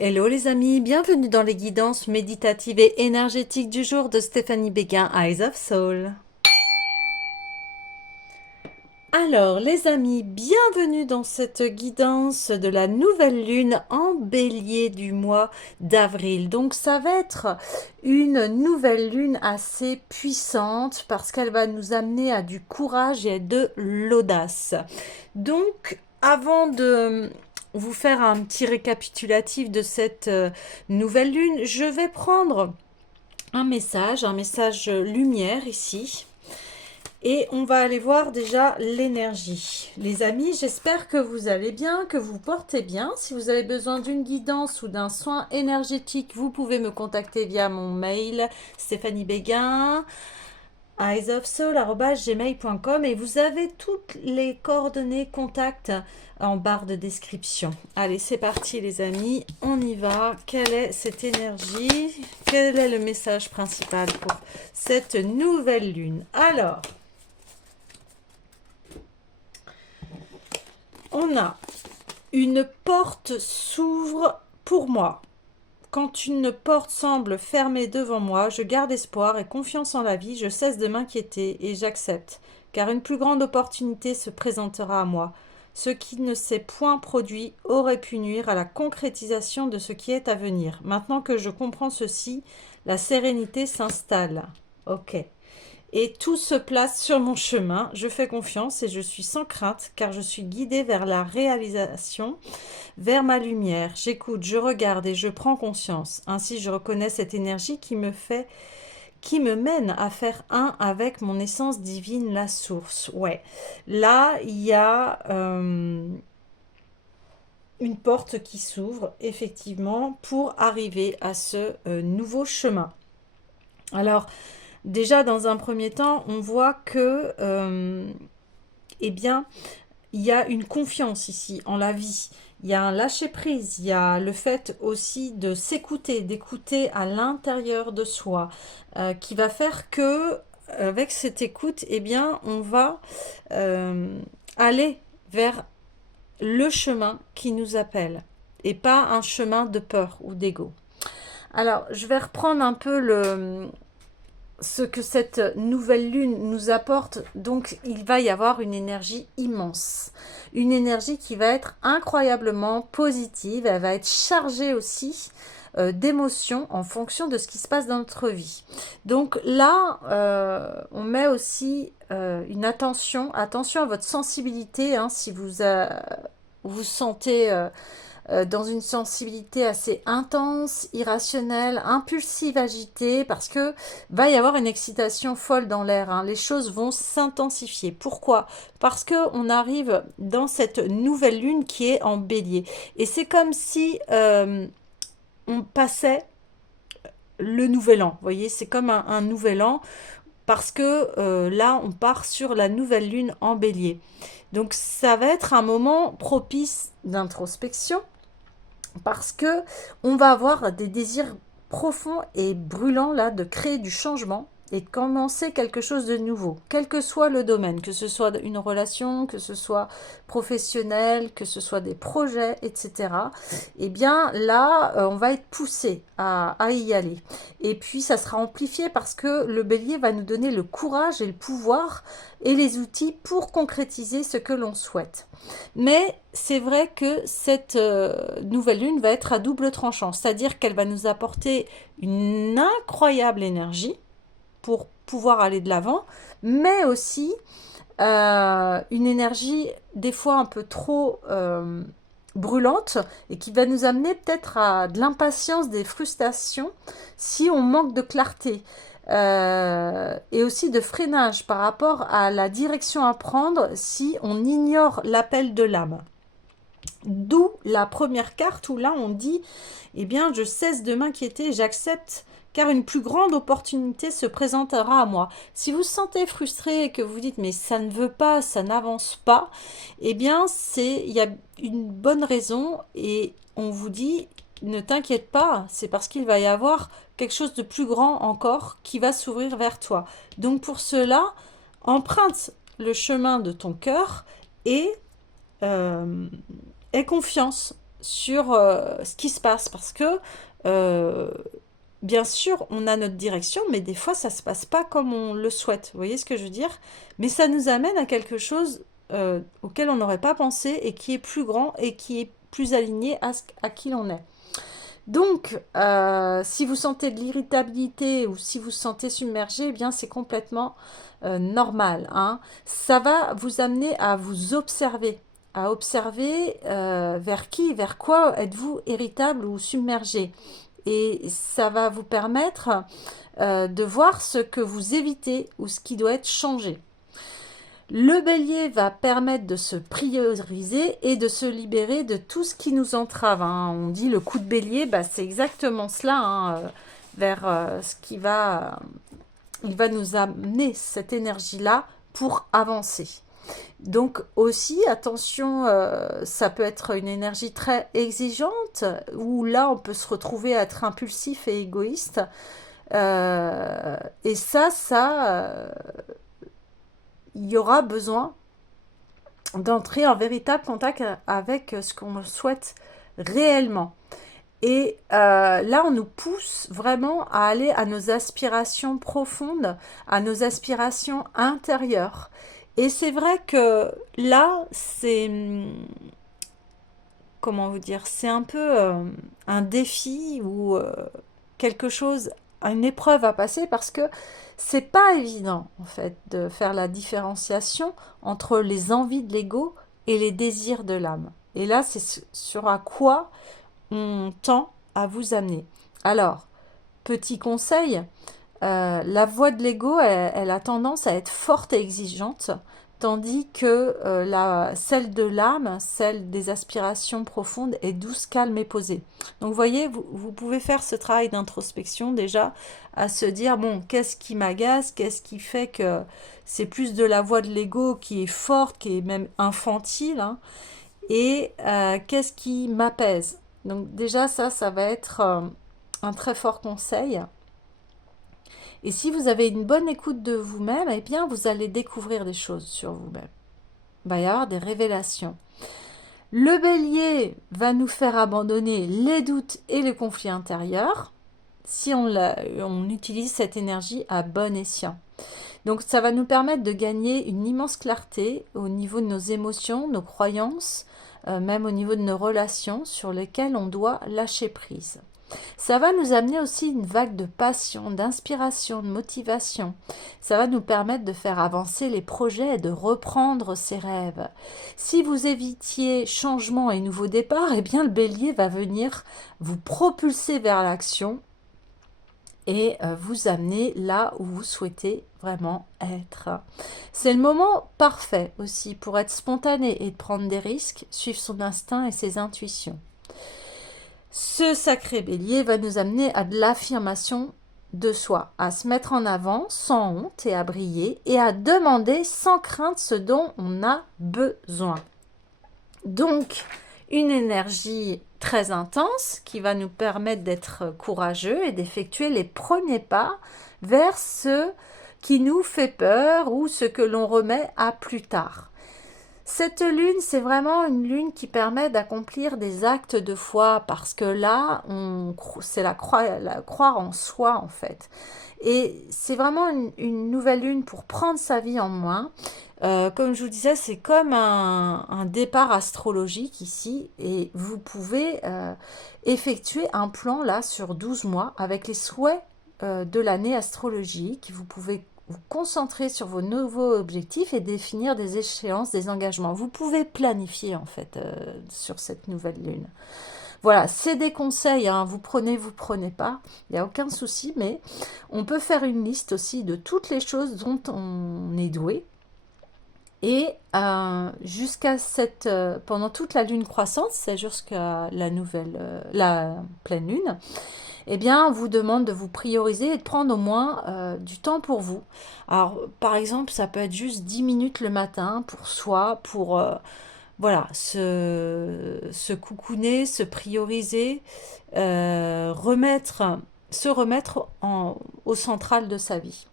Hello les amis, bienvenue dans les guidances méditatives et énergétiques du jour de Stéphanie Béguin, Eyes of Soul. Alors les amis, bienvenue dans cette guidance de la nouvelle lune en bélier du mois d'avril. Donc ça va être une nouvelle lune assez puissante parce qu'elle va nous amener à du courage et de l'audace. Donc avant de vous faire un petit récapitulatif de cette nouvelle lune, je vais prendre un message lumière ici. Et on va aller voir déjà l'énergie. Les amis, j'espère que vous allez bien, que vous portez bien. Si vous avez besoin d'une guidance ou d'un soin énergétique, vous pouvez me contacter via mon mail Stéphanie Béguin, eyesofsoul@gmail.com, et vous avez toutes les coordonnées contacts en barre de description. Allez, c'est parti les amis, on y va. Quelle est cette énergie? Quel est le message principal pour cette nouvelle lune? Alors, on a une porte s'ouvre pour moi. Quand une porte semble fermée devant moi, je garde espoir et confiance en la vie, je cesse de m'inquiéter et j'accepte, car une plus grande opportunité se présentera à moi. Ce qui ne s'est point produit aurait pu nuire à la concrétisation de ce qui est à venir. Maintenant que je comprends ceci, la sérénité s'installe. Ok. Et tout se place sur mon chemin. Je fais confiance et je suis sans crainte, car je suis guidée vers la réalisation, vers ma lumière. J'écoute, je regarde et je prends conscience. Ainsi, je reconnais cette énergie qui me mène à faire un avec mon essence divine, la source. Ouais. Là, il y a une porte qui s'ouvre, effectivement, pour arriver à ce nouveau chemin. Alors, déjà, dans un premier temps, on voit que, eh bien, il y a une confiance ici en la vie. Il y a un lâcher-prise. Il y a le fait aussi de s'écouter, d'écouter à l'intérieur de soi, qui va faire que, avec cette écoute, eh bien, on va aller vers le chemin qui nous appelle et pas un chemin de peur ou d'ego. Alors, je vais reprendre un peu ce que cette nouvelle lune nous apporte. Donc il va y avoir une énergie immense, une énergie qui va être incroyablement positive. Elle va être chargée aussi d'émotions en fonction de ce qui se passe dans notre vie. Donc là, on met aussi une attention à votre sensibilité, hein, si vous sentez dans une sensibilité assez intense, irrationnelle, impulsive, agitée, parce que va y avoir une excitation folle dans l'air, hein. Les choses vont s'intensifier. Pourquoi? Parce que on arrive dans cette nouvelle lune qui est en bélier. Et c'est comme si on passait le nouvel an. Vous voyez, c'est comme un nouvel an, parce que là, on part sur la nouvelle lune en bélier. Donc ça va être un moment propice d'introspection, parce que on va avoir des désirs profonds et brûlants là de créer du changement et de commencer quelque chose de nouveau, quel que soit le domaine, que ce soit une relation, que ce soit professionnel, que ce soit des projets, etc. Eh bien là, on va être poussé à y aller. Et puis ça sera amplifié parce que le bélier va nous donner le courage et le pouvoir et les outils pour concrétiser ce que l'on souhaite. Mais c'est vrai que cette nouvelle lune va être à double tranchant, c'est-à-dire qu'elle va nous apporter une incroyable énergie pour pouvoir aller de l'avant, mais aussi une énergie des fois un peu trop brûlante et qui va nous amener peut-être à de l'impatience, des frustrations si on manque de clarté. Et aussi de freinage par rapport à la direction à prendre si on ignore l'appel de l'âme. D'où la première carte où là on dit, eh bien je cesse de m'inquiéter, j'accepte, car une plus grande opportunité se présentera à moi. Si vous vous sentez frustré et que vous dites mais ça ne veut pas, ça n'avance pas, eh bien il y a une bonne raison et on vous dit ne t'inquiète pas, c'est parce qu'il va y avoir quelque chose de plus grand encore qui va s'ouvrir vers toi. Donc pour cela, emprunte le chemin de ton cœur et aie confiance sur ce qui se passe, parce que euh, bien sûr, on a notre direction, mais des fois, ça se passe pas comme on le souhaite. Vous voyez ce que je veux dire? Mais ça nous amène à quelque chose auquel on n'aurait pas pensé et qui est plus grand et qui est plus aligné à qui l'on est. Donc, si vous sentez de l'irritabilité ou si vous vous sentez submergé, eh bien, c'est complètement normal, hein. Ça va vous amener à observer vers qui, vers quoi êtes-vous irritable ou submergé. Et ça va vous permettre de voir ce que vous évitez ou ce qui doit être changé. Le bélier va permettre de se prioriser et de se libérer de tout ce qui nous entrave, hein. On dit le coup de bélier, bah, c'est exactement cela, hein, vers ce qui va, il va nous amener cette énergie-là pour avancer. Donc aussi, attention, ça peut être une énergie très exigeante, où là, on peut se retrouver à être impulsif et égoïste. Et il y aura besoin d'entrer en véritable contact avec ce qu'on souhaite réellement. Et là, on nous pousse vraiment à aller à nos aspirations profondes, à nos aspirations intérieures. Et c'est vrai que là, comment vous dire, c'est un peu un défi ou quelque chose, une épreuve à passer parce que c'est pas évident en fait de faire la différenciation entre les envies de l'ego et les désirs de l'âme. Et là, c'est sur à quoi on tend à vous amener. Alors, petit conseil, la voix de l'ego, elle a tendance à être forte et exigeante, tandis que celle de l'âme, celle des aspirations profondes, est douce, calme et posée. Donc vous voyez, vous pouvez faire ce travail d'introspection déjà, à se dire, bon, qu'est-ce qui m'agace, qu'est-ce qui fait que c'est plus de la voix de l'ego qui est forte, qui est même infantile, hein, et qu'est-ce qui m'apaise. Donc déjà, ça va être un très fort conseil. Et si vous avez une bonne écoute de vous-même, eh bien, vous allez découvrir des choses sur vous-même. Il va y avoir des révélations. Le bélier va nous faire abandonner les doutes et les conflits intérieurs si on utilise cette énergie à bon escient. Donc ça va nous permettre de gagner une immense clarté au niveau de nos émotions, nos croyances, même au niveau de nos relations sur lesquelles on doit lâcher prise. Ça va nous amener aussi une vague de passion, d'inspiration, de motivation. Ça va nous permettre de faire avancer les projets et de reprendre ses rêves. Si vous évitiez changement et nouveau départ, eh bien le bélier va venir vous propulser vers l'action et vous amener là où vous souhaitez vraiment être. C'est le moment parfait aussi pour être spontané et de prendre des risques, suivre son instinct et ses intuitions. Ce sacré bélier va nous amener à de l'affirmation de soi, à se mettre en avant sans honte et à briller et à demander sans crainte ce dont on a besoin. Donc, une énergie très intense qui va nous permettre d'être courageux et d'effectuer les premiers pas vers ce qui nous fait peur ou ce que l'on remet à plus tard. Cette lune, c'est vraiment une lune qui permet d'accomplir des actes de foi parce que là, c'est la croire en soi en fait. Et c'est vraiment une nouvelle lune pour prendre sa vie en main. Comme je vous disais, c'est comme un départ astrologique ici et vous pouvez effectuer un plan là sur 12 mois avec les souhaits de l'année astrologique. Vous pouvez vous concentrer sur vos nouveaux objectifs et définir des échéances, des engagements. Vous pouvez planifier en fait sur cette nouvelle lune. Voilà, c'est des conseils, hein. Vous prenez pas, il n'y a aucun souci, mais on peut faire une liste aussi de toutes les choses dont on est doué. Et pendant toute la lune croissante, c'est jusqu'à la pleine lune, eh bien, on vous demande de vous prioriser et de prendre au moins du temps pour vous. Alors, par exemple, ça peut être juste 10 minutes le matin pour soi, pour voilà, se coucouner, se prioriser, se remettre au central de sa vie.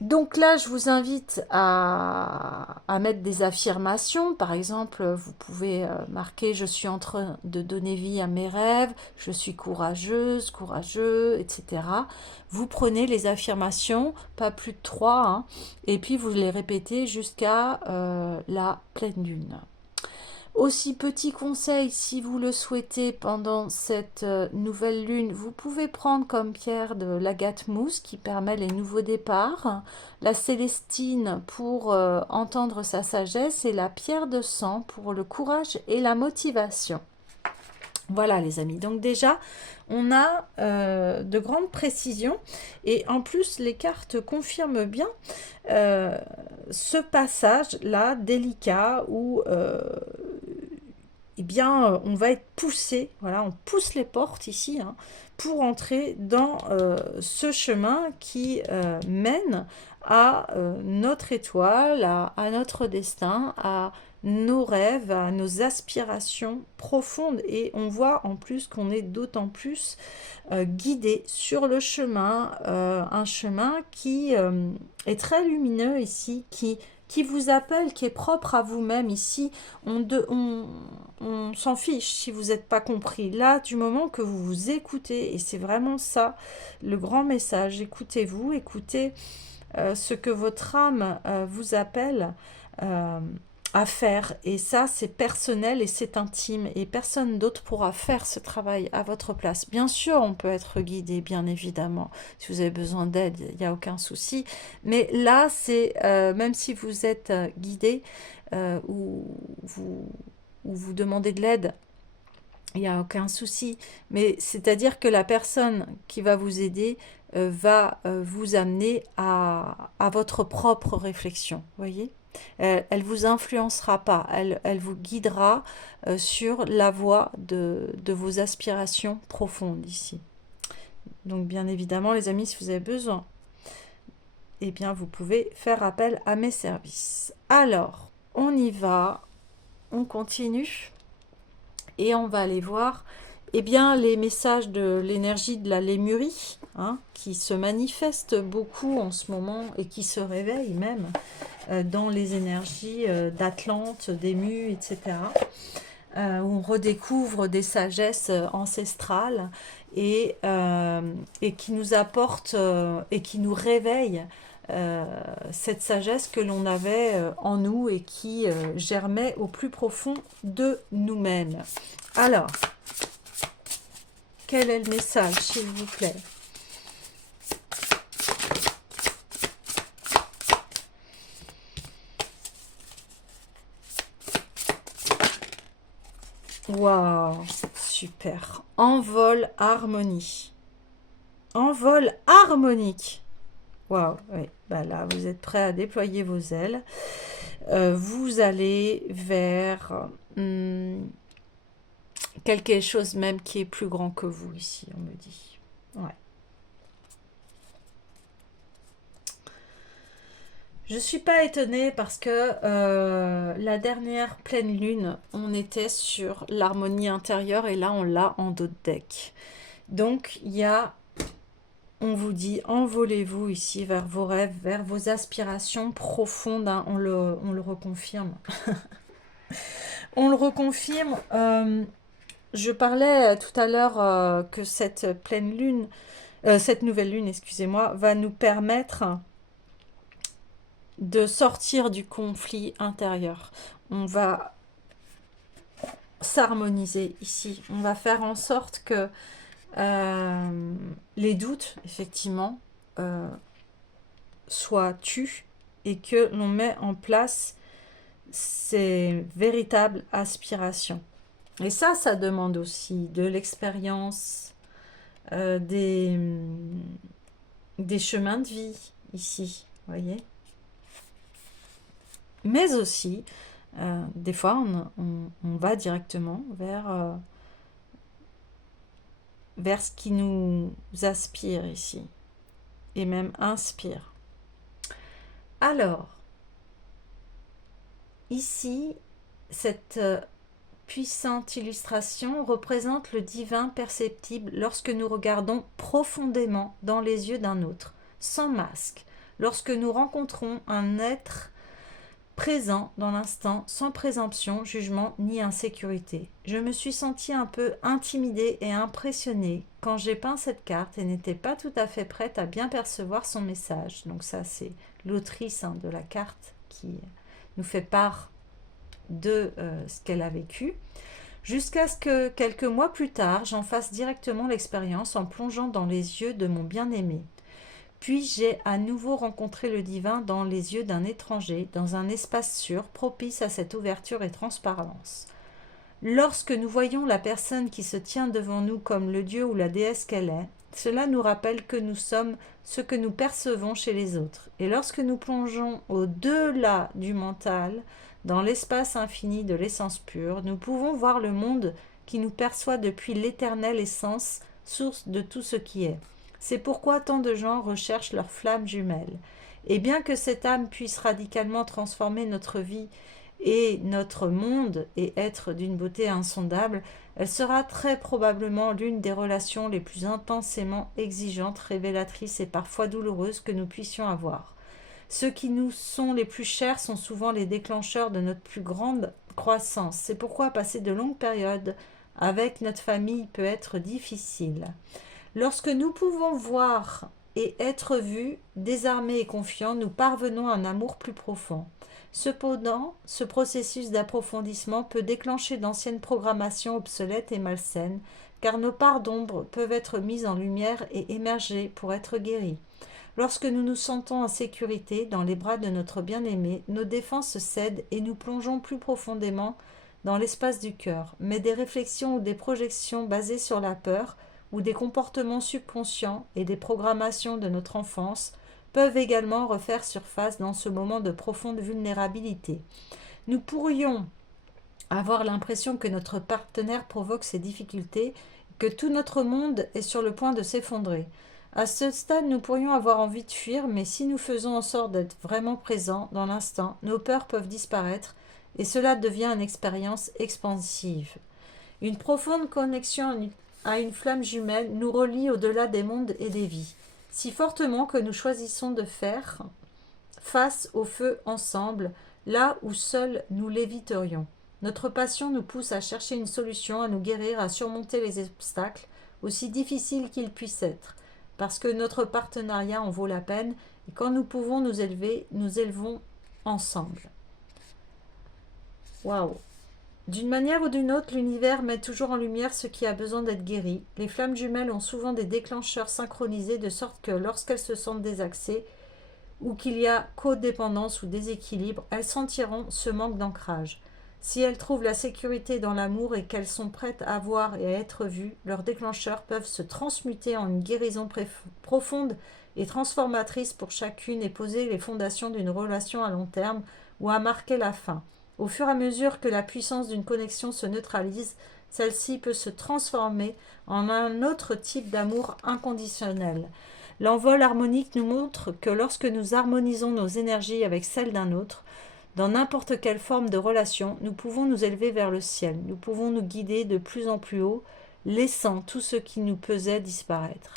Donc là, je vous invite à mettre des affirmations. Par exemple, vous pouvez marquer «Je suis en train de donner vie à mes rêves», «Je suis courageuse, courageux», etc. Vous prenez les affirmations, pas plus de 3, hein, et puis vous les répétez jusqu'à la pleine lune. Aussi, petit conseil, si vous le souhaitez, pendant cette nouvelle lune, vous pouvez prendre comme pierre de l'agate mousse qui permet les nouveaux départs, la célestine pour entendre sa sagesse et la pierre de sang pour le courage et la motivation. Voilà les amis, donc déjà on a de grandes précisions et en plus les cartes confirment bien ce passage là délicat où eh bien, on va être poussé, voilà, on pousse les portes ici, hein, pour entrer dans ce chemin qui mène à notre étoile, à notre destin, à nos rêves, à nos aspirations profondes. Et on voit en plus qu'on est d'autant plus guidé sur le chemin, un chemin qui est très lumineux ici, qui vous appelle, qui est propre à vous-même ici. On s'en fiche si vous n'êtes pas compris. Là, du moment que vous vous écoutez, et c'est vraiment ça le grand message, écoutez-vous, écoutez ce que votre âme vous appelle à faire. Et ça, c'est personnel et c'est intime. Et personne d'autre pourra faire ce travail à votre place. Bien sûr, on peut être guidé, bien évidemment. Si vous avez besoin d'aide, il n'y a aucun souci. Mais là, c'est même si vous êtes guidé ou vous demandez de l'aide, il n'y a aucun souci. Mais c'est-à-dire que la personne qui va vous aider va vous amener à votre propre réflexion, voyez. Elle vous influencera pas, elle vous guidera sur la voie de vos aspirations profondes ici. Donc bien évidemment les amis, si vous avez besoin, eh bien vous pouvez faire appel à mes services. Alors, on y va, on continue et on va aller voir eh bien, les messages de l'énergie de la Lémurie, hein, qui se manifestent beaucoup en ce moment et qui se réveillent même dans les énergies d'Atlante, d'Ému, etc. Où on redécouvre des sagesses ancestrales et qui nous apportent et qui nous réveillent cette sagesse que l'on avait en nous et qui germait au plus profond de nous-mêmes. Alors, quel est le message, s'il vous plaît? Waouh, super. Envol harmonie. Envol harmonique. Waouh, oui. Bah là, vous êtes prêt à déployer vos ailes. Vous allez vers quelque chose même qui est plus grand que vous ici, on me dit. Ouais. Je ne suis pas étonnée parce que la dernière pleine lune, on était sur l'harmonie intérieure et là, on l'a en dos de deck. Donc, il y a, on vous dit, envolez-vous ici vers vos rêves, vers vos aspirations profondes, hein, on le reconfirme. On le reconfirme. Je parlais tout à l'heure que cette pleine lune, cette nouvelle lune, excusez-moi, va nous permettre de sortir du conflit intérieur. On va s'harmoniser ici. On va faire en sorte que les doutes, effectivement, soient tus et que l'on met en place ces véritables aspirations. Et ça demande aussi de l'expérience, des chemins de vie ici, voyez. Mais aussi, des fois, on va directement vers ce qui nous aspire ici, et même inspire. Alors, ici, cette puissante illustration représente le divin perceptible lorsque nous regardons profondément dans les yeux d'un autre, sans masque. lorsque nous rencontrons un être présent dans l'instant, sans présomption, jugement ni insécurité. Je me suis sentie un peu intimidée et impressionnée quand j'ai peint cette carte et n'étais pas tout à fait prête à bien percevoir son message. Donc ça, c'est l'autrice de la carte qui nous fait part de ce qu'elle a vécu. Jusqu'à ce que, quelques mois plus tard, j'en fasse directement l'expérience en plongeant dans les yeux de mon bien-aimé. Puis j'ai à nouveau rencontré le divin dans les yeux d'un étranger, dans un espace sûr, propice à cette ouverture et transparence. Lorsque nous voyons la personne qui se tient devant nous comme le dieu ou la déesse qu'elle est, cela nous rappelle que nous sommes ce que nous percevons chez les autres. Et lorsque nous plongeons au-delà du mental, dans l'espace infini de l'essence pure, nous pouvons voir le monde qui nous perçoit depuis l'éternelle essence, source de tout ce qui est. C'est pourquoi tant de gens recherchent leur flamme jumelle. Et bien que cette âme puisse radicalement transformer notre vie et notre monde et être d'une beauté insondable, elle sera très probablement l'une des relations les plus intensément exigeantes, révélatrices et parfois douloureuses que nous puissions avoir. Ceux qui nous sont les plus chers sont souvent les déclencheurs de notre plus grande croissance. C'est pourquoi passer de longues périodes avec notre famille peut être difficile. Lorsque nous pouvons voir et être vus, désarmés et confiants, nous parvenons à un amour plus profond. Cependant, ce processus d'approfondissement peut déclencher d'anciennes programmations obsolètes et malsaines, car nos parts d'ombre peuvent être mises en lumière et émerger pour être guéries. Lorsque nous nous sentons en sécurité dans les bras de notre bien-aimé, nos défenses cèdent et nous plongeons plus profondément dans l'espace du cœur. Mais des réflexions ou des projections basées sur la peur, ou des comportements subconscients et des programmations de notre enfance peuvent également refaire surface dans ce moment de profonde vulnérabilité. Nous pourrions avoir l'impression que notre partenaire provoque ces difficultés, que tout notre monde est sur le point de s'effondrer. À ce stade, nous pourrions avoir envie de fuir, mais si nous faisons en sorte d'être vraiment présents dans l'instant, nos peurs peuvent disparaître et cela devient une expérience expansive. Une profonde connexion à une flamme jumelle nous relie au-delà des mondes et des vies, si fortement que nous choisissons de faire face au feu ensemble, là où seuls nous l'éviterions. Notre passion nous pousse à chercher une solution, à nous guérir, à surmonter les obstacles, aussi difficiles qu'ils puissent être, parce que notre partenariat en vaut la peine, et quand nous pouvons nous élever, nous élevons ensemble. Waouh! D'une manière ou d'une autre, l'univers met toujours en lumière ce qui a besoin d'être guéri. Les flammes jumelles ont souvent des déclencheurs synchronisés de sorte que lorsqu'elles se sentent désaxées ou qu'il y a codépendance ou déséquilibre, elles sentiront ce manque d'ancrage. Si elles trouvent la sécurité dans l'amour et qu'elles sont prêtes à voir et à être vues, leurs déclencheurs peuvent se transmuter en une guérison profonde et transformatrice pour chacune et poser les fondations d'une relation à long terme ou à marquer la fin. Au fur et à mesure que la puissance d'une connexion se neutralise, celle-ci peut se transformer en un autre type d'amour inconditionnel. L'envol harmonique nous montre que lorsque nous harmonisons nos énergies avec celles d'un autre, dans n'importe quelle forme de relation, nous pouvons nous élever vers le ciel, nous pouvons nous guider de plus en plus haut, laissant tout ce qui nous pesait disparaître.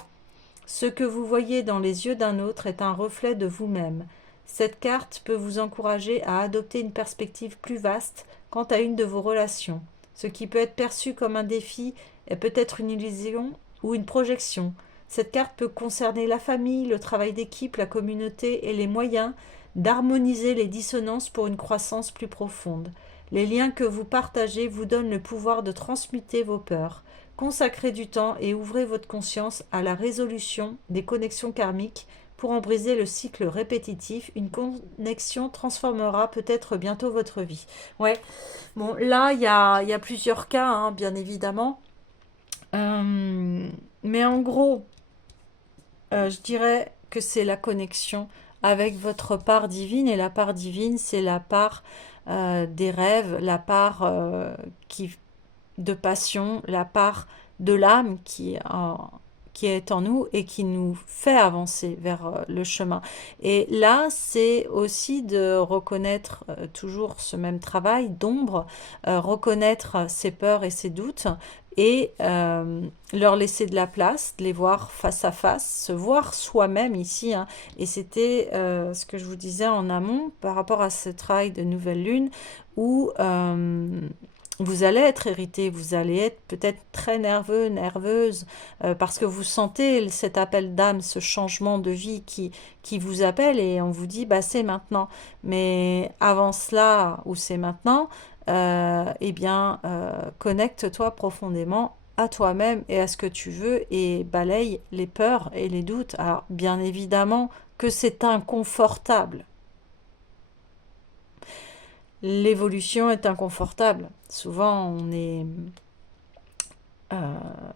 Ce que vous voyez dans les yeux d'un autre est un reflet de vous-même. Cette carte peut vous encourager à adopter une perspective plus vaste quant à une de vos relations. Ce qui peut être perçu comme un défi est peut-être une illusion ou une projection. Cette carte peut concerner la famille, le travail d'équipe, la communauté et les moyens d'harmoniser les dissonances pour une croissance plus profonde. Les liens que vous partagez vous donnent le pouvoir de transmuter vos peurs. Consacrez du temps et ouvrez votre conscience à la résolution des connexions karmiques. Pour en briser le cycle répétitif, une connexion transformera peut-être bientôt votre vie. Ouais, bon, là, il y a plusieurs cas, bien évidemment. Mais en gros, je dirais que c'est la connexion avec votre part divine. Et la part divine, c'est la part des rêves, la part de passion, la part de l'âme qui est en nous et qui nous fait avancer vers le chemin. Et là, c'est aussi de reconnaître toujours ce même travail d'ombre, reconnaître ses peurs et ses doutes et leur laisser de la place, de les voir face à face, se voir soi-même ici, hein. Et c'était ce que je vous disais en amont par rapport à ce travail de nouvelle lune où vous allez être irrité, vous allez être peut-être très nerveux, nerveuse, parce que vous sentez cet appel d'âme, ce changement de vie qui vous appelle et on vous dit, bah c'est maintenant. Mais avant cela, ou c'est maintenant, eh bien, connecte-toi profondément à toi-même et à ce que tu veux et balaye les peurs et les doutes. Alors, bien évidemment que c'est inconfortable. L'évolution est inconfortable. Souvent,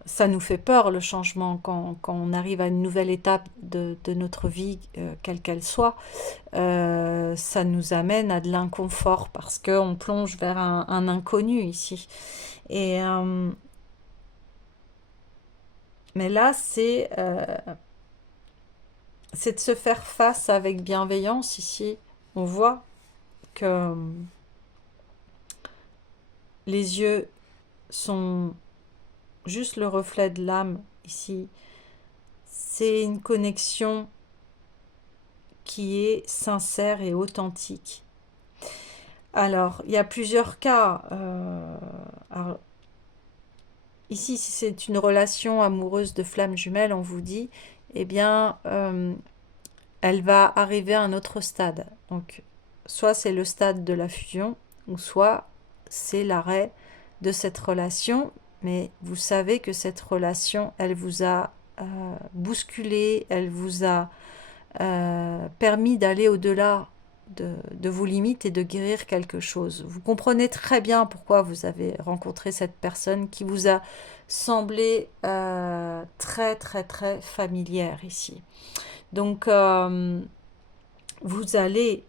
ça nous fait peur le changement quand on arrive à une nouvelle étape de notre vie, quelle qu'elle soit. Ça nous amène à de l'inconfort parce qu'on plonge vers un inconnu ici. Et, mais là, c'est de se faire face avec bienveillance ici. On voit que les yeux sont juste le reflet de l'âme ici. C'est une connexion qui est sincère et authentique. Alors, il y a plusieurs cas. Alors, ici, si c'est une relation amoureuse de flamme jumelle, on vous dit, eh bien, elle va arriver à un autre stade. Donc, soit c'est le stade de la fusion, ou soit c'est l'arrêt de cette relation. Mais vous savez que cette relation, elle vous a bousculé, elle vous a permis d'aller au-delà de vos limites et de guérir quelque chose. Vous comprenez très bien pourquoi vous avez rencontré cette personne qui vous a semblé très très très familière ici. Donc vous allez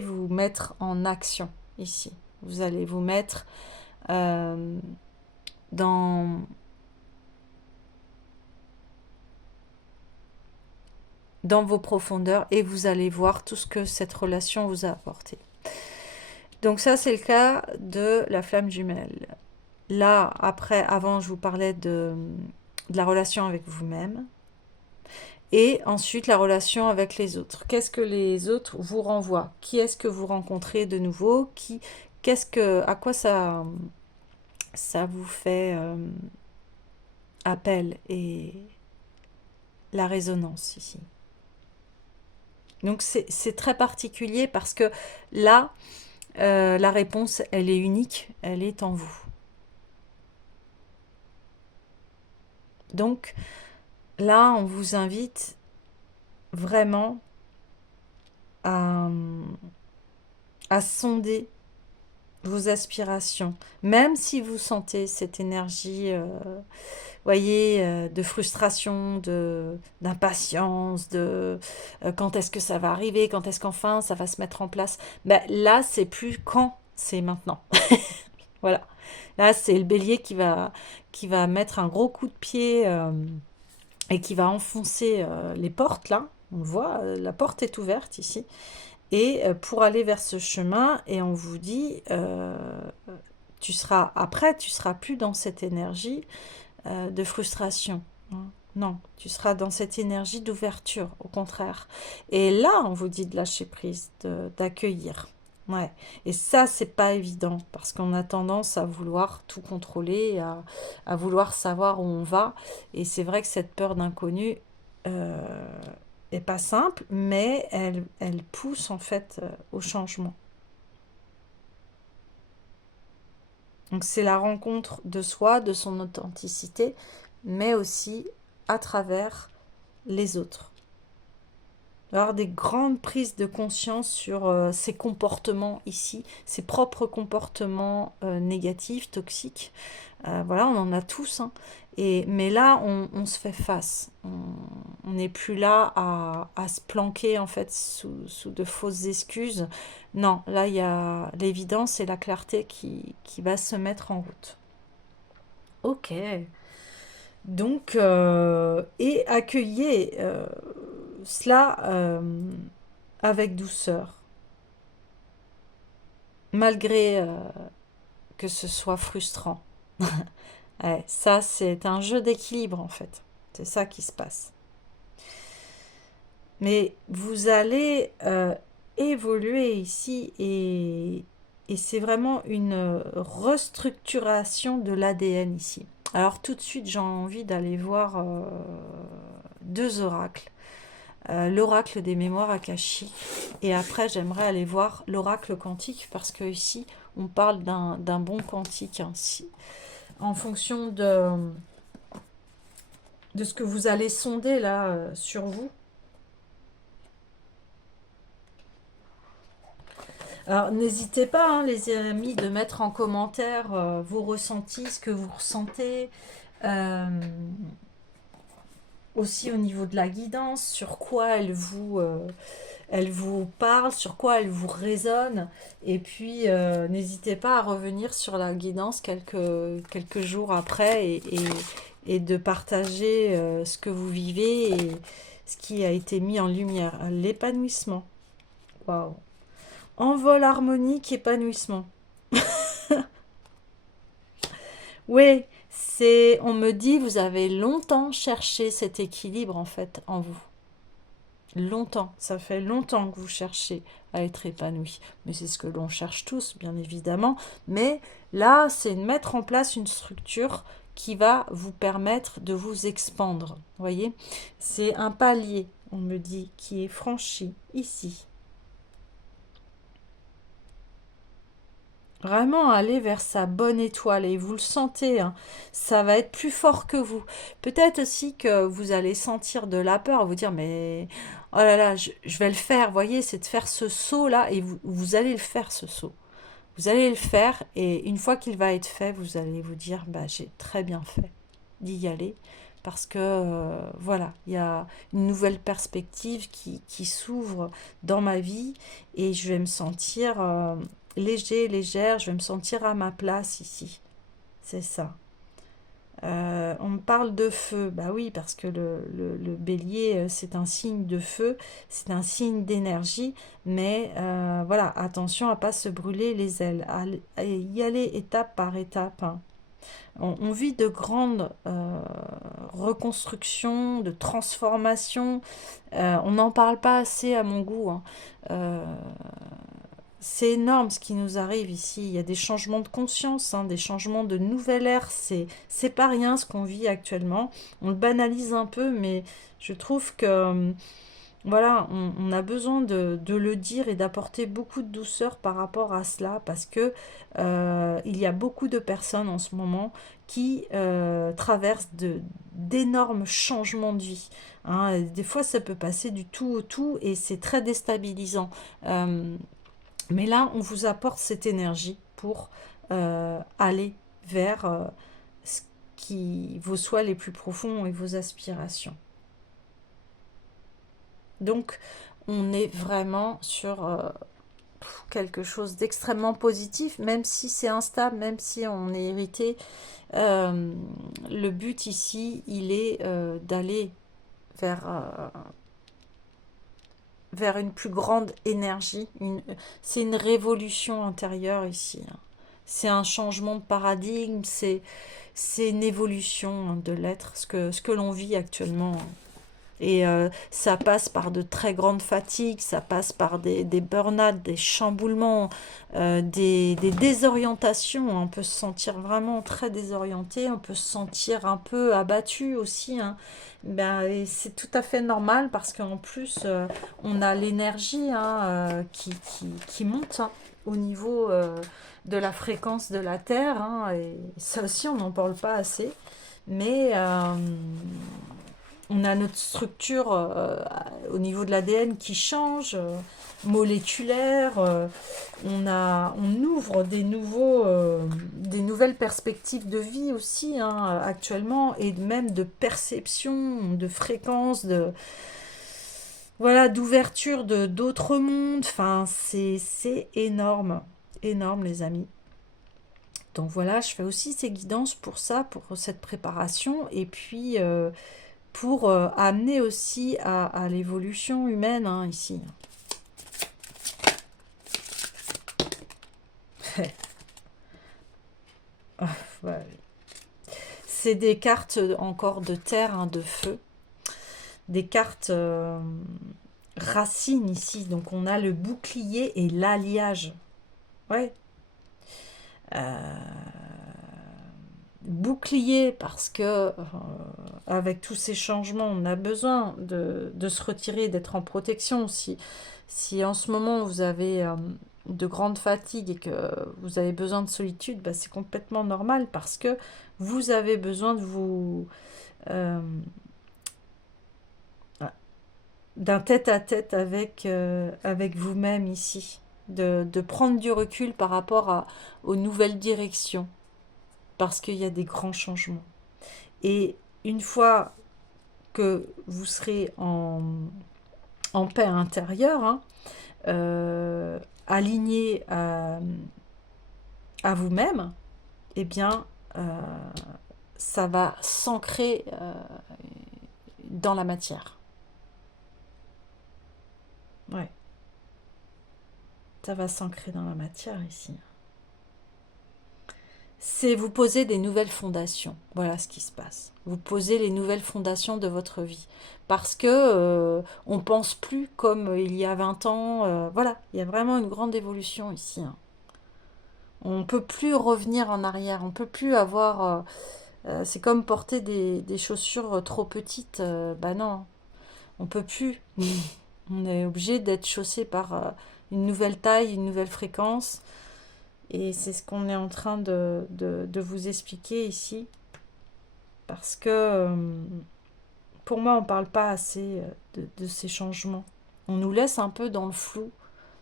vous mettre en action ici. Vous allez vous mettre dans vos profondeurs et vous allez voir tout ce que cette relation vous a apporté. Donc ça, c'est le cas de la flamme jumelle. Là, après, avant, je vous parlais de la relation avec vous-même. Et ensuite, la relation avec les autres. Qu'est-ce que les autres vous renvoient? Qui est-ce que vous rencontrez de nouveau? À quoi ça vous fait appel et la résonance ici. Donc c'est très particulier parce que là, la réponse, elle est unique, elle est en vous. Donc là, on vous invite vraiment à sonder vos aspirations, même si vous sentez cette énergie, voyez, de frustration, d'impatience, quand est-ce que ça va arriver, quand est-ce qu'enfin ça va se mettre en place. Ben, là, c'est plus quand, c'est maintenant. Voilà. Là, c'est le bélier qui va mettre un gros coup de pied et qui va enfoncer les portes, là. On le voit, la porte est ouverte ici. Et pour aller vers ce chemin, et on vous dit, tu seras plus dans cette énergie de frustration. Non, tu seras dans cette énergie d'ouverture, au contraire. Et là, on vous dit de lâcher prise, d'accueillir. Ouais. Et ça, c'est pas évident, parce qu'on a tendance à vouloir tout contrôler, à vouloir savoir où on va. Et c'est vrai que cette peur d'inconnu est pas simple, mais elle pousse en fait au changement. Donc c'est la rencontre de soi, de son authenticité, mais aussi à travers les autres. Avoir des grandes prises de conscience sur ses comportements ici, ses propres comportements négatifs, toxiques. Voilà, on en a tous, hein. Mais là, on se fait face. On n'est plus là à se planquer en fait sous de fausses excuses. Non, là, il y a l'évidence et la clarté qui va se mettre en route. Ok. Donc, et accueillez cela avec douceur, malgré que ce soit frustrant. Ouais, ça, c'est un jeu d'équilibre en fait. C'est ça qui se passe. Mais vous allez évoluer ici et c'est vraiment une restructuration de l'ADN ici. Alors tout de suite, j'ai envie d'aller voir deux oracles. L'oracle des mémoires akashiques et après j'aimerais aller voir l'oracle quantique parce que ici on parle d'un bon quantique hein, en fonction de ce que vous allez sonder là sur vous. Alors n'hésitez pas hein, les amis de mettre en commentaire vos ressentis, ce que vous ressentez. Euh, Aussi au niveau de la guidance, sur quoi elle vous parle, sur quoi elle vous résonne. Et puis, n'hésitez pas à revenir sur la guidance quelques jours après et de partager ce que vous vivez et ce qui a été mis en lumière. L'épanouissement. Waouh. Envol harmonique, épanouissement. Oui, on me dit, vous avez longtemps cherché cet équilibre en fait en vous. Longtemps, ça fait longtemps que vous cherchez à être épanoui. Mais c'est ce que l'on cherche tous, bien évidemment. Mais là, c'est de mettre en place une structure qui va vous permettre de vous expandre. Vous voyez, c'est un palier, on me dit, qui est franchi ici. Vraiment aller vers sa bonne étoile et vous le sentez, hein, ça va être plus fort que vous. Peut-être aussi que vous allez sentir de la peur, vous dire mais oh là là, je vais le faire, vous voyez, c'est de faire ce saut là et vous allez le faire ce saut. Vous allez le faire et une fois qu'il va être fait, vous allez vous dire bah j'ai très bien fait d'y aller parce que voilà, il y a une nouvelle perspective qui s'ouvre dans ma vie et je vais me sentir léger, légère, je vais me sentir à ma place ici. C'est ça. On me parle de feu, bah oui, parce que le bélier, c'est un signe de feu, c'est un signe d'énergie, mais voilà, attention à pas se brûler les ailes, à y aller étape par étape, hein. On vit de grandes reconstructions, de transformations. On n'en parle pas assez à mon goût, hein. Euh, c'est énorme ce qui nous arrive ici. Il y a des changements de conscience, hein, des changements de nouvelle ère. C'est pas rien ce qu'on vit actuellement. On le banalise un peu, mais je trouve que voilà, on a besoin de le dire et d'apporter beaucoup de douceur par rapport à cela parce que il y a beaucoup de personnes en ce moment qui traversent d'énormes changements de vie, hein. Des fois, ça peut passer du tout au tout et c'est très déstabilisant. Mais là, on vous apporte cette énergie pour aller vers ce qui vos souhaits les plus profonds et vos aspirations. Donc, on est vraiment sur quelque chose d'extrêmement positif, même si c'est instable, même si on est irrité. Euh, le but ici, il est d'aller vers, vers une plus grande énergie. C'est une révolution intérieure ici, hein. C'est un changement de paradigme, c'est une évolution de l'être, ce que l'on vit actuellement. Et ça passe par de très grandes fatigues, ça passe par des burn-out, des chamboulements, des désorientations. On peut se sentir vraiment très désorienté, on peut se sentir un peu abattu aussi, hein. Ben, et c'est tout à fait normal parce qu'en plus, on a l'énergie hein, qui monte hein, au niveau de la fréquence de la Terre, hein, et ça aussi, on n'en parle pas assez. Mais on a notre structure au niveau de l'ADN qui change, moléculaire. On ouvre des nouvelles perspectives de vie aussi hein, actuellement et même de perception, de fréquence, de voilà, d'ouverture de d'autres mondes. Enfin, c'est énorme, énorme les amis. Donc voilà, je fais aussi ces guidances pour ça, pour cette préparation, et puis pour amener aussi à l'évolution humaine, hein, ici. Ouais. C'est des cartes encore de terre, hein, de feu. Des cartes racines ici. Donc on a le bouclier et l'alliage. Ouais. Euh, Bouclier parce que avec tous ces changements, on a besoin de se retirer, d'être en protection. Si en ce moment vous avez de grandes fatigues et que vous avez besoin de solitude, bah, c'est complètement normal parce que vous avez besoin de vous euh, d'un tête-à-tête avec vous-même ici, de prendre du recul par rapport aux nouvelles directions, parce qu'il y a des grands changements. Et une fois que vous serez en paix intérieure, hein, euh, aligné à vous-même, eh bien, ça va s'ancrer dans la matière. Ouais, ça va s'ancrer dans la matière ici. C'est vous poser des nouvelles fondations. Voilà ce qui se passe. Vous posez les nouvelles fondations de votre vie. Parce que on pense plus comme il y a 20 ans. Voilà, il y a vraiment une grande évolution ici, hein. On ne peut plus revenir en arrière. On ne peut plus avoir... c'est comme porter des chaussures trop petites. Bah non, on peut plus. On est obligé d'être chaussé par une nouvelle taille, une nouvelle fréquence. Et c'est ce qu'on est en train de vous expliquer ici. Parce que pour moi, on ne parle pas assez de ces changements. On nous laisse un peu dans le flou.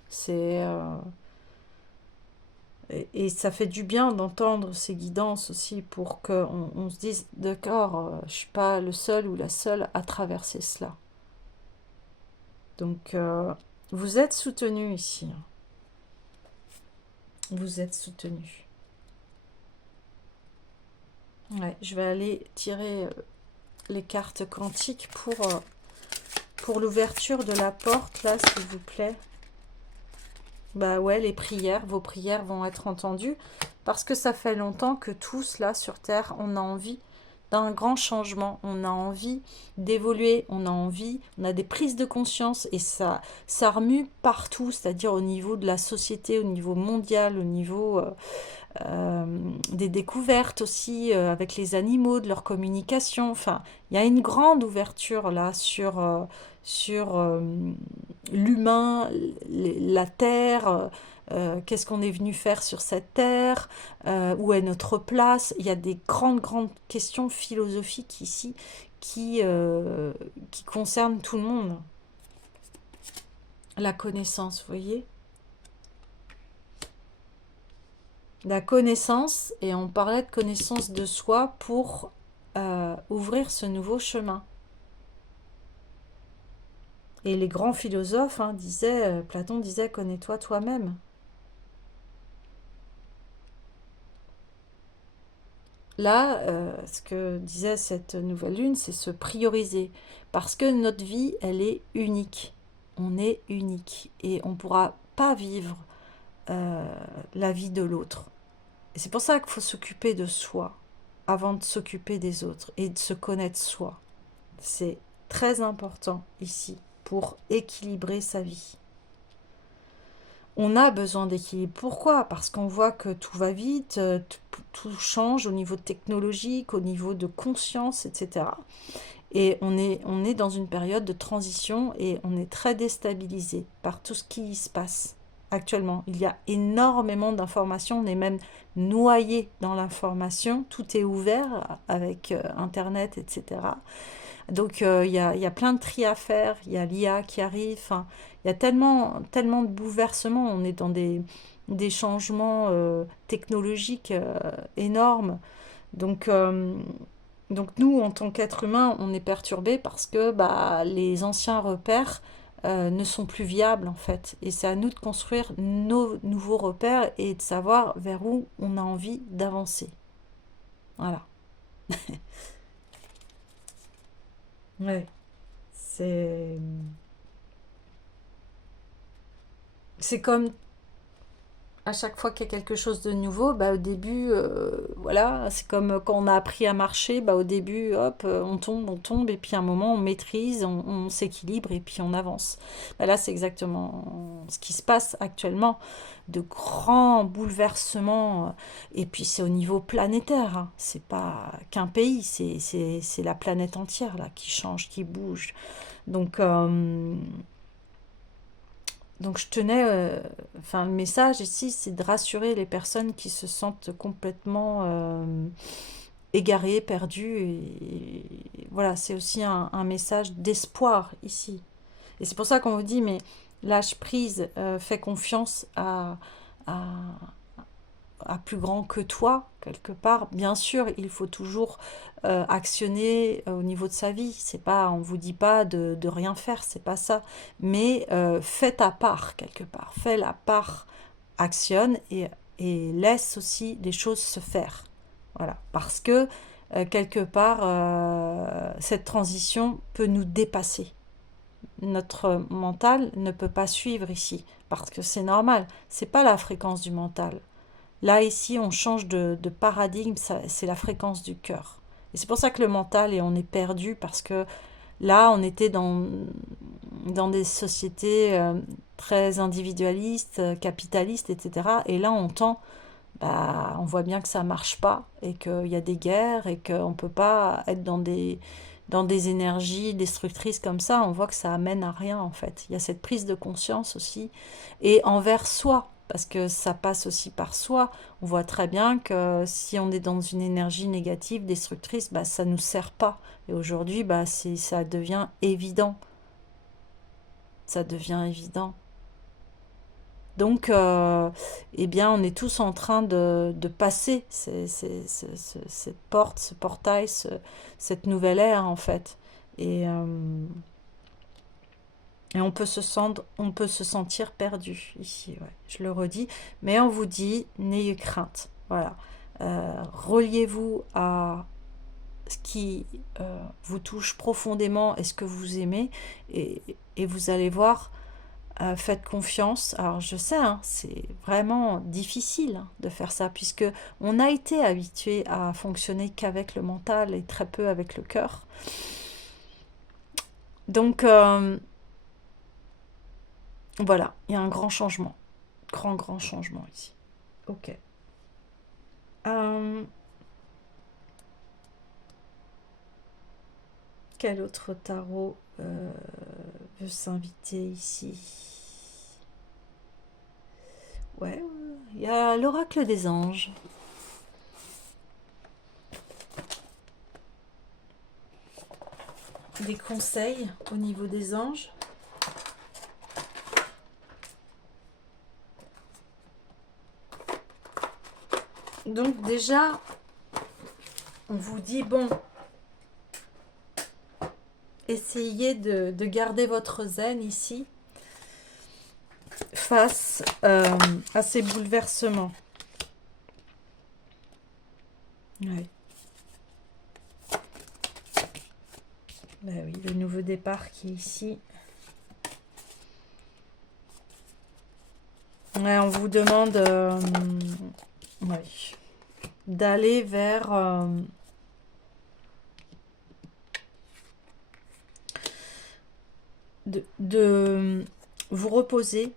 C'est, et ça fait du bien d'entendre ces guidances aussi pour qu'on se dise, d'accord, je ne suis pas le seul ou la seule à traverser cela. Donc, vous êtes soutenu ici, hein. Vous êtes soutenu. Ouais, je vais aller tirer les cartes quantiques pour l'ouverture de la porte, là, s'il vous plaît. Bah ouais, les prières, vos prières vont être entendues, parce que ça fait longtemps que tous, là, sur Terre, on a envie d'un grand changement, on a envie d'évoluer, on a des prises de conscience, et ça remue partout, c'est-à-dire au niveau de la société, au niveau mondial, au niveau des découvertes aussi avec les animaux, de leur communication. Enfin, il y a une grande ouverture là sur l'humain, la terre. Qu'est-ce qu'on est venu faire sur cette terre, où est notre place. Il y a des grandes questions philosophiques ici qui concernent tout le monde. La connaissance, vous voyez, la connaissance, et on parlait de connaissance de soi pour ouvrir ce nouveau chemin. Et les grands philosophes disaient, Platon disait, connais-toi toi-même. Là, ce que disait cette nouvelle lune, c'est se prioriser. Parce que notre vie, elle est unique. On est unique. Et on ne pourra pas vivre la vie de l'autre. Et c'est pour ça qu'il faut s'occuper de soi avant de s'occuper des autres et de se connaître soi. C'est très important ici pour équilibrer sa vie. On a besoin d'équilibre. Pourquoi? Parce qu'on voit que tout va vite, tout change au niveau technologique, au niveau de conscience, etc. Et on est dans une période de transition et on est très déstabilisé par tout ce qui se passe actuellement. Il y a énormément d'informations, on est même noyé dans l'information, tout est ouvert avec Internet, etc. Donc il y a plein de tri à faire, il y a l'IA qui arrive, enfin, il y a tellement de bouleversements, on est dans des changements technologiques énormes. Donc, euh, donc nous, en tant qu'êtres humains, on est perturbés parce que bah, les anciens repères ne sont plus viables en fait. Et c'est à nous de construire nos nouveaux repères et de savoir vers où on a envie d'avancer. Voilà. Ouais. C'est c'est comme à chaque fois qu'il y a quelque chose de nouveau, bah, au début, voilà, c'est comme quand on a appris à marcher, bah, au début, hop, on tombe, et puis à un moment, on maîtrise, on s'équilibre, et puis on avance. Bah, là, c'est exactement ce qui se passe actuellement, de grands bouleversements, et puis c'est au niveau planétaire, hein. C'est pas qu'un pays, c'est la planète entière, là, qui change, qui bouge. Donc, donc je tenais, enfin le message ici, c'est de rassurer les personnes qui se sentent complètement égarées, perdues. Et voilà, c'est aussi un message d'espoir ici. Et c'est pour ça qu'on vous dit, mais lâche prise, fais confiance à, à plus grand que toi, quelque part. Bien sûr, il faut toujours actionner au niveau de sa vie. C'est pas, on vous dit pas de rien faire, c'est pas ça. Mais fais ta part, quelque part. Fais la part, actionne et laisse aussi les choses se faire. Voilà. Parce que quelque part, cette transition peut nous dépasser. Notre mental ne peut pas suivre ici. Parce que c'est normal. C'est pas la fréquence du mental. Là, ici, on change de paradigme, c'est la fréquence du cœur. Et c'est pour ça que le mental, et on est perdu, parce que là, on était dans des sociétés très individualistes, capitalistes, etc. Et là, on tend, bah, on voit bien que ça marche pas, et qu'il y a des guerres, et qu'on ne peut pas être dans des énergies destructrices comme ça. On voit que ça amène à rien, en fait. Il y a cette prise de conscience aussi, et envers soi, parce que ça passe aussi par soi. On voit très bien que si on est dans une énergie négative, destructrice, bah, ça ne nous sert pas. Et aujourd'hui, bah, ça devient évident. Ça devient évident. Donc, eh bien, on est tous en train de passer cette porte, ce portail, cette nouvelle ère, en fait. Et, euh, et on peut se sentir perdu ici, ouais. Je le redis. Mais on vous dit, n'ayez crainte. Voilà. Reliez-vous à ce qui vous touche profondément et ce que vous aimez. Et vous allez voir, faites confiance. Alors je sais, hein, c'est vraiment difficile hein, de faire ça, puisque on a été habitué à fonctionner qu'avec le mental et très peu avec le cœur. Donc voilà, il y a un grand changement. Grand changement ici. Ok. Euh, quel autre tarot veut s'inviter ici? Ouais, il y a l'oracle des anges. Des conseils au niveau des anges. Donc déjà, on vous dit, bon, essayez de garder votre zen ici face à ces bouleversements. Ouais. Ben oui, le nouveau départ qui est ici. Ouais, on vous demande ouais, d'aller vers de vous reposer,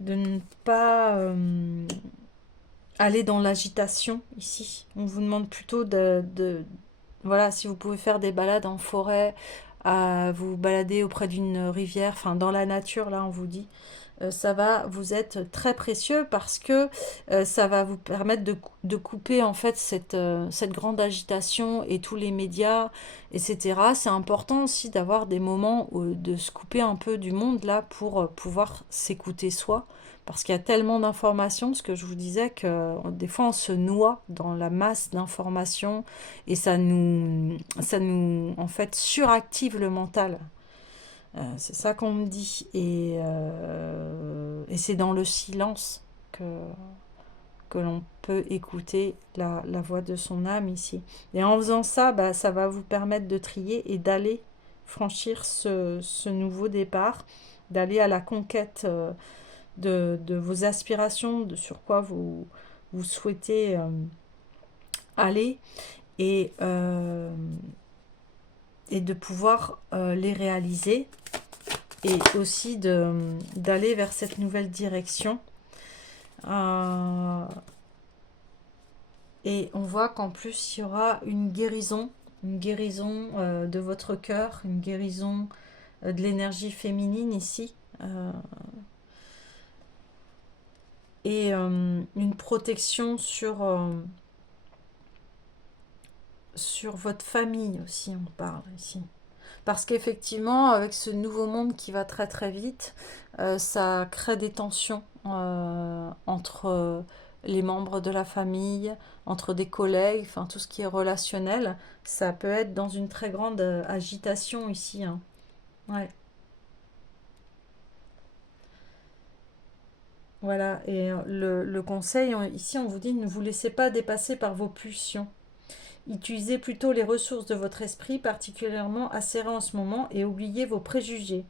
de ne pas aller dans l'agitation ici. On vous demande plutôt voilà, si vous pouvez faire des balades en forêt, à vous balader auprès d'une rivière, enfin dans la nature, là on vous dit, ça va vous être très précieux parce que ça va vous permettre de couper en fait cette grande agitation et tous les médias, etc. C'est important aussi d'avoir des moments de se couper un peu du monde là pour pouvoir s'écouter soi. Parce qu'il y a tellement d'informations, ce que je vous disais, que des fois on se noie dans la masse d'informations et ça nous en fait suractive le mental. C'est ça qu'on me dit. Et c'est dans le silence que l'on peut écouter la voix de son âme ici. Et en faisant ça, bah, ça va vous permettre de trier et d'aller franchir ce nouveau départ, d'aller à la conquête de vos aspirations, de sur quoi vous souhaitez aller, et, euh, et de pouvoir les réaliser, et aussi d'aller vers cette nouvelle direction. Et on voit qu'en plus, il y aura une guérison de votre cœur, une guérison de l'énergie féminine ici, et une protection sur votre famille aussi, on parle ici. Parce qu'effectivement, avec ce nouveau monde qui va très très vite, ça crée des tensions entre les membres de la famille, entre des collègues, enfin tout ce qui est relationnel. Ça peut être dans une très grande agitation ici, hein. Ouais, voilà. Et le conseil, ici, on vous dit, ne vous laissez pas dépasser par vos pulsions. Utilisez plutôt les ressources de votre esprit, particulièrement acérées en ce moment, et oubliez vos préjugés.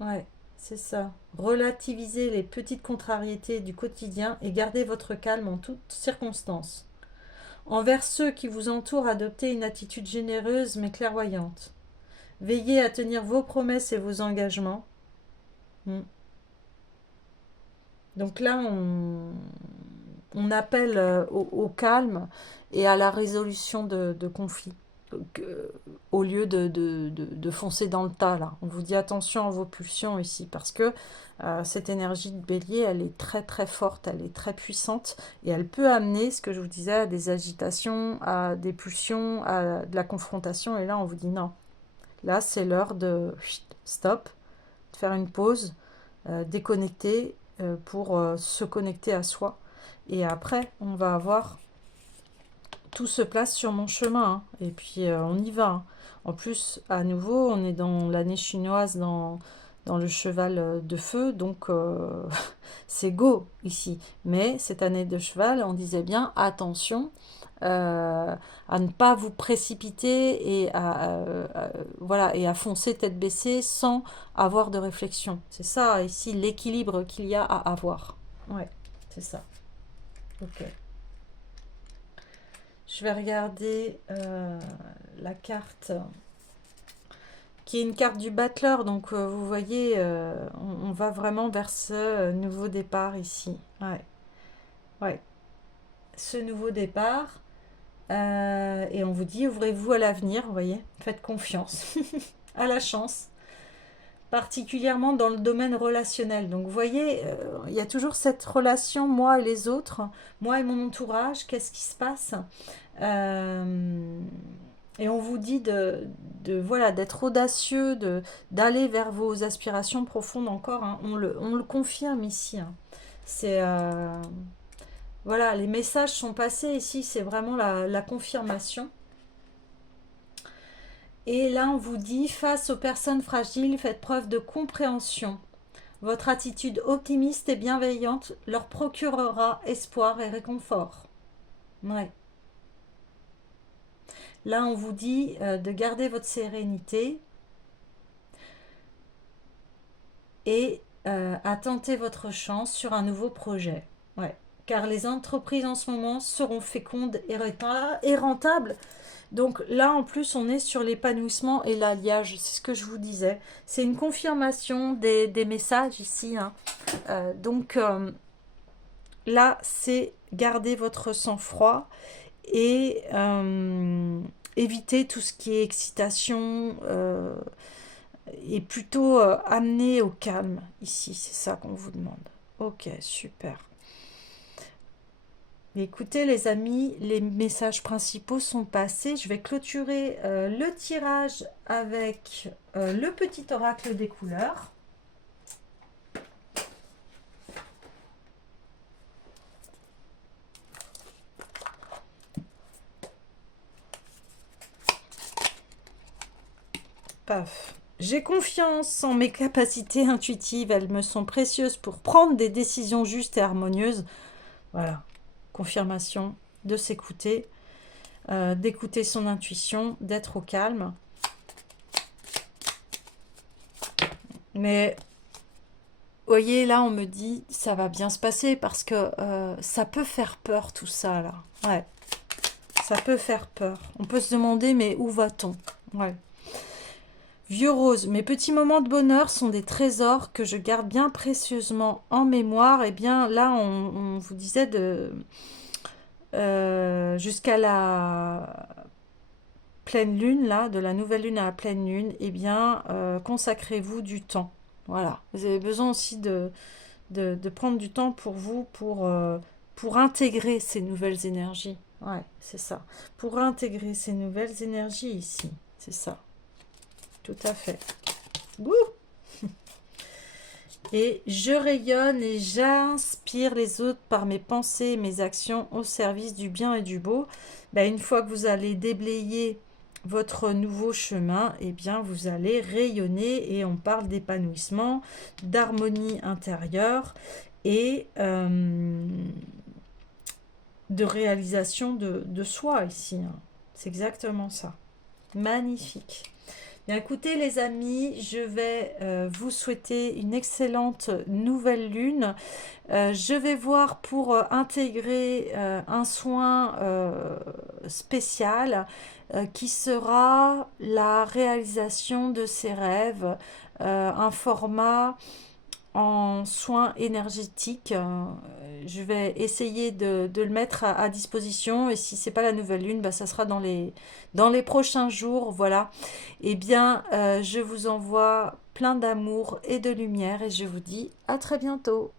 Ouais, c'est ça. Relativisez les petites contrariétés du quotidien et gardez votre calme en toutes circonstances. Envers ceux qui vous entourent, adoptez une attitude généreuse mais clairvoyante. Veillez à tenir vos promesses et vos engagements. Mm. Donc là, on appelle au calme et à la résolution de conflits. Au lieu de foncer dans le tas, là. On vous dit attention à vos pulsions ici, parce que cette énergie de bélier, elle est très très forte, elle est très puissante, et elle peut amener, ce que je vous disais, à des agitations, à des pulsions, à de la confrontation, et là on vous dit non. Là c'est l'heure de stop, de faire une pause, déconnecter pour se connecter à soi. Et après, on va avoir tout se place sur mon chemin, hein. Et puis on y va, hein. En plus, à nouveau, on est dans l'année chinoise, dans le cheval de feu, donc c'est go ici. Mais cette année de cheval, on disait bien attention à ne pas vous précipiter et voilà, et à foncer tête baissée sans avoir de réflexion. C'est ça ici l'équilibre qu'il y a à avoir. Ouais, c'est ça. Ok. Je vais regarder la carte qui est une carte du battleur. Donc vous voyez, on va vraiment vers ce nouveau départ ici. Ouais, ouais. Ce nouveau départ. Et on vous dit, ouvrez-vous à l'avenir, vous voyez. Faites confiance à la chance, particulièrement dans le domaine relationnel. Donc vous voyez, il y a toujours cette relation, moi et les autres, moi et mon entourage, qu'est-ce qui se passe. Euh, et on vous dit voilà, d'être audacieux, d'aller vers vos aspirations profondes encore, hein. On le confirme ici, hein. C'est voilà, les messages sont passés ici, c'est vraiment la confirmation. Et là, on vous dit, face aux personnes fragiles, faites preuve de compréhension. Votre attitude optimiste et bienveillante leur procurera espoir et réconfort. Ouais. Là, on vous dit de garder votre sérénité et à tenter votre chance sur un nouveau projet. Ouais. Car les entreprises en ce moment seront fécondes et rentables. Donc là, en plus, on est sur l'épanouissement et l'alliage. C'est ce que je vous disais. C'est une confirmation des messages ici, hein. Donc là, c'est garder votre sang-froid et éviter tout ce qui est excitation et plutôt amener au calme ici. C'est ça qu'on vous demande. Ok, super. Écoutez les amis, les messages principaux sont passés. Je vais clôturer le tirage avec le petit oracle des couleurs. Paf. J'ai confiance en mes capacités intuitives, elles me sont précieuses pour prendre des décisions justes et harmonieuses. Voilà, confirmation de s'écouter, d'écouter son intuition, d'être au calme. Mais, vous voyez, là, on me dit, ça va bien se passer parce que ça peut faire peur tout ça, là. Ouais, ça peut faire peur. On peut se demander, mais où va-t-on? Ouais. Vieux rose, mes petits moments de bonheur sont des trésors que je garde bien précieusement en mémoire. Eh bien, là, on vous disait de jusqu'à la pleine lune, là, de la nouvelle lune à la pleine lune, eh bien, consacrez-vous du temps. Voilà. Vous avez besoin aussi de prendre du temps pour vous, pour intégrer ces nouvelles énergies. Ouais, c'est ça. Pour intégrer ces nouvelles énergies ici. C'est ça. Tout à fait. Wouh! Et je rayonne et j'inspire les autres par mes pensées et mes actions au service du bien et du beau. Ben, une fois que vous allez déblayer votre nouveau chemin, eh bien vous allez rayonner et on parle d'épanouissement, d'harmonie intérieure et de réalisation de soi ici, hein. C'est exactement ça. Magnifique. Bien, écoutez les amis, je vais vous souhaiter une excellente nouvelle lune. Je vais voir pour intégrer un soin spécial qui sera la réalisation de ses rêves, un format en soins énergétiques. Je vais essayer de le mettre à disposition et si c'est pas la nouvelle lune, bah, ça sera dans les prochains jours. Voilà. Eh bien, je vous envoie plein d'amour et de lumière et je vous dis à très bientôt.